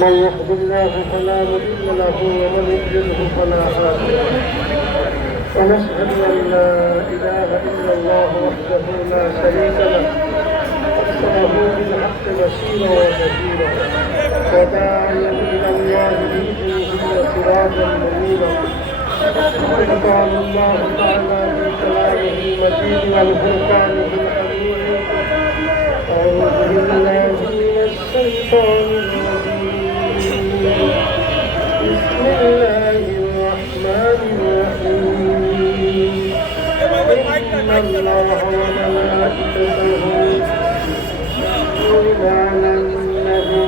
من يهد الله فلا مضل له ومن يضلله فلا هادي له ونشهد ان لا اله الا الله وحده لا شريك له ارسله بالحق بشيرا ونذيرا وداعيا الى الله باذنه وسراجا منيرا وقال الله تعالى في كلامه المجيد والفرقانه الحميد اعوذ بالله من الشيطان الرجيم بسم الله الرحمن الرحيم إن الله وملائكته يصلون على النبي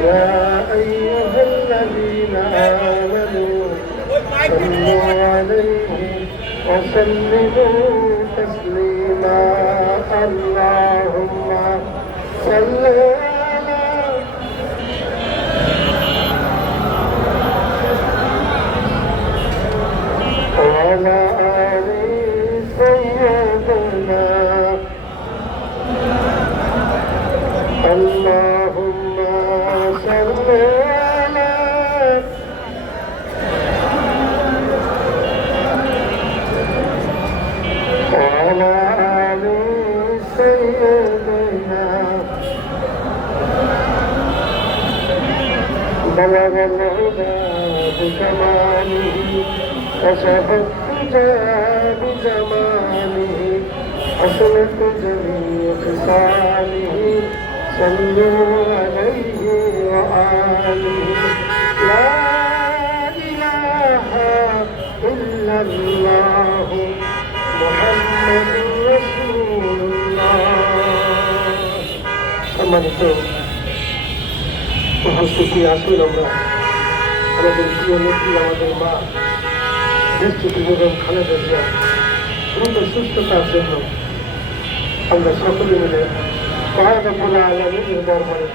يا أيها الذين آمنوا صلوا عليه وسلموا تسليما اللهم صل وعلى آل سيدنا اللهم صل على وعلى آل سيدنا بلغ الهدى بكماله كشف الدجى بجماله حسنت جميع خصاله صلوا عليه وآله لا إله إلا الله محمد رسول الله সম্মানিত উপস্থিতি আসুন আমরা আমাদের প্রিয় নেত্রী আমাদের মা দেশটি বেগম খালেদা জিয়া দ্রুত সুস্থতার জন্য আমরা সকলে মিলে রব্বুল আলামিনের দরবারে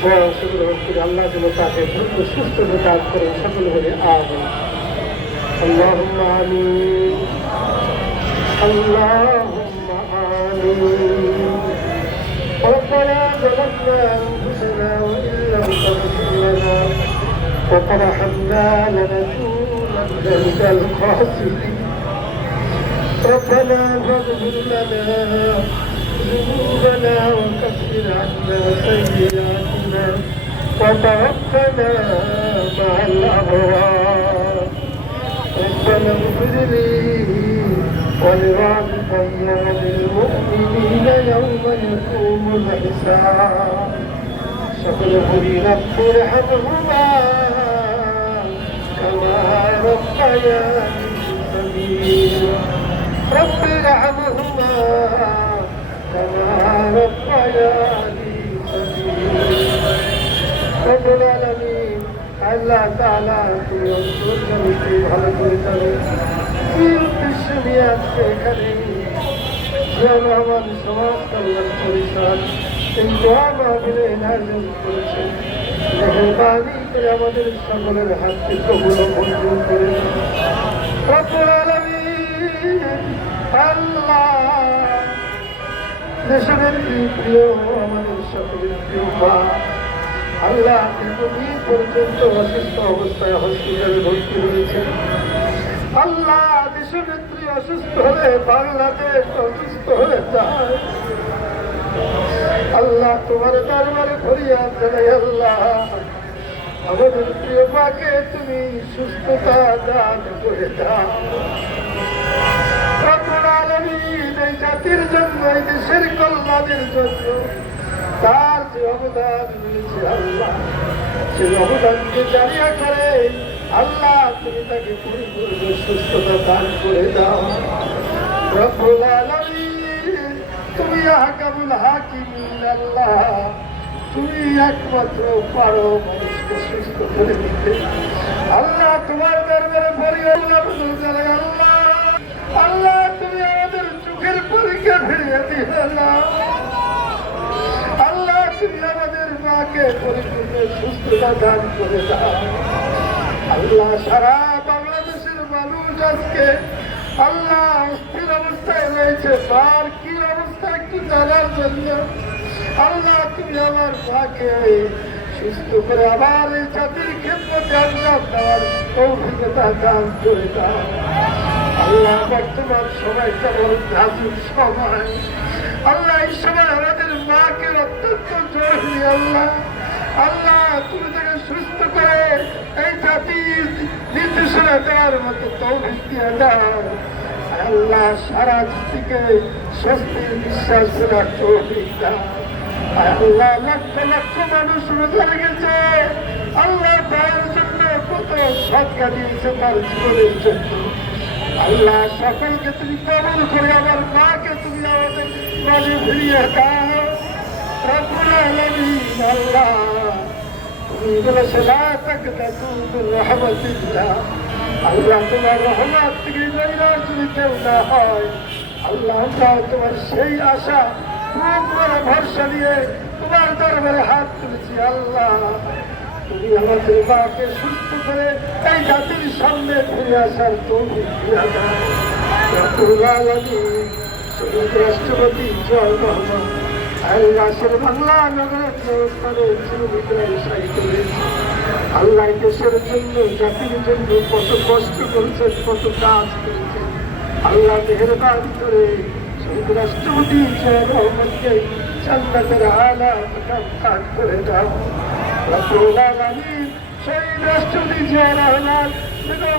দোয়া শুকর করি আল্লাহ যেন তাকে দ্রুত সুস্থতা দান করেন সকলে মিলে আমিন اللهم آمين اللهم آمين ربنا ظلمنا أنفسنا وإن لم تغفر لنا وترحمنا لنكونن من الخاسرين ربنا فاغفر لنا ذنوبنا وكفر عنا سيئاتنا وتوفنا مع الأبرار ربنا اغفر لي ولوالدي وللمؤمنين يوم يقوم الحساب সকলে رب ارحمهما كما ربياني صغيرا رب ارحمهما كما ربياني صغيرا رب العالمين আল্লাহ তাআলা তুমি অন্তরকে ভালো করে জানো কি উদ্দেশ্য নিয়ে আজকে এখানে জিয়া রহমান সমাজ কল্যাণ পরিষদ এই দোয়া মাহফিলের আয়োজন করেছেন মেহরবানি করে আমাদের সকলের হাতকে কবুল মঞ্জুর করে রব্বুল আলামিন আল্লাহ দেশের প্রিয় আমাদের সকলের প্রিয় মা আল্লাহ দীর্ঘদিন পর্যন্ত অসুস্থ অবস্থায় হসপিটালে ভর্তি রয়েছেন আল্লাহ দেশনেত্রী অসুস্থ হলে বাংলাদেশ অসুস্থ হয়ে যায় আল্লাহ তোমার দরবারে ফরিয়াদ জানাই আল্লাহ আমাদের প্রিয় মাকে তুমি সুস্থতা দান করে দাও রব্বুল আলামিন এই জাতির জন্য এই দেশের কল্যাণের জন্য তার যে অবদান রয়েছে আল্লাহ সেই অবদানকে জারিয়া করে আল্লাহ তুমি তাকে পরিপূর্ণ সুস্থতা দান করে দাও রব্বুল আলামিন তুমি আহকামুল হাকিমিন আল্লাহ তুমি একমাত্র পারো মানুষকে সুস্থ করে দিতে আল্লাহ তোমার দরবারে ফরিয়াদ জানাই আল্লাহ আল্লাহ তুমি আমাদের চোখের পরীক্ষা ফিরিয়ে দিও না আল্লাহ তুমি আমাদের মাকে পরিপূর্ণ সুস্থতা দান করে দাও আল্লাহ সারা বাংলাদেশের মানুষ আজকে আল্লাহ অস্থির অবস্থায় রয়েছে মার কি অবস্থা একটু জানার জন্য আল্লাহ তুমি আমার মাকে সুস্থ করে আবার এই জাতির খেদমতে আঞ্জাম দেওয়ার তৌফিকতা দান করে দাও। আল্লাহ বর্তমান সময়টা বড় নাজুক সময়। আল্লাহ এই সময় আমাদের মাকে অত্যন্ত জরুরি। আল্লাহ আল্লাহ তুমি তাকে সুস্থ করে এই জাতির নির্দেশনা দেওয়ার মতো তৌফিক দিয়ে দাও। আল্লাহ সারা জাতিকে স্বস্তির বিশ্বাস করার তৌফিক দাও। আল্লাহ লক্ষ লক্ষ মানুষ রোজা রেখেছে। আল্লাহ তার জন্য কত সদকা দিয়েছে তার জীবনের জন্য। আল্লাহ সকলকে তুমি কবুল করে আমার মাকে তুমি আমাদের মাঝে ফিরিয়ে দাও। রব্বুল আলামিন আল্লাহ তুমি বলেছো লা তাকনাতু মির রাহমাতিল্লাহ। আল্লাহ তোমার রহমত থেকে নৈরাশ যদি কেউ না হয়, আল্লাহ তোমার সেই আশা পুরো ভরসা নিয়ে তোমার দরবারে হাত তুলেছি। আল্লাহ তুমি আমাদের মাকে সুস্থ করে এই জাতির সামনে ফিরে আসার তৌফিক দিয়ে দাও। রব্বুল আলামিন শহীদ রাষ্ট্রপতি জিয়াউর রহমান আল্লাহ বাংলা নগরের আল্লাহ দেশের জন্য জাতির জন্য কত কষ্ট করেছেন, কত কাজ করেছেন। আল্লাহ মেহেরবানি করে শহীদ রাষ্ট্রপতি জিয়াউর রহমানকে জান্নাতের আলা মাকাম করে দাও। রব্বুল আলামিন শহীদ রাষ্ট্রপতি জিয়াউর রহমান এবং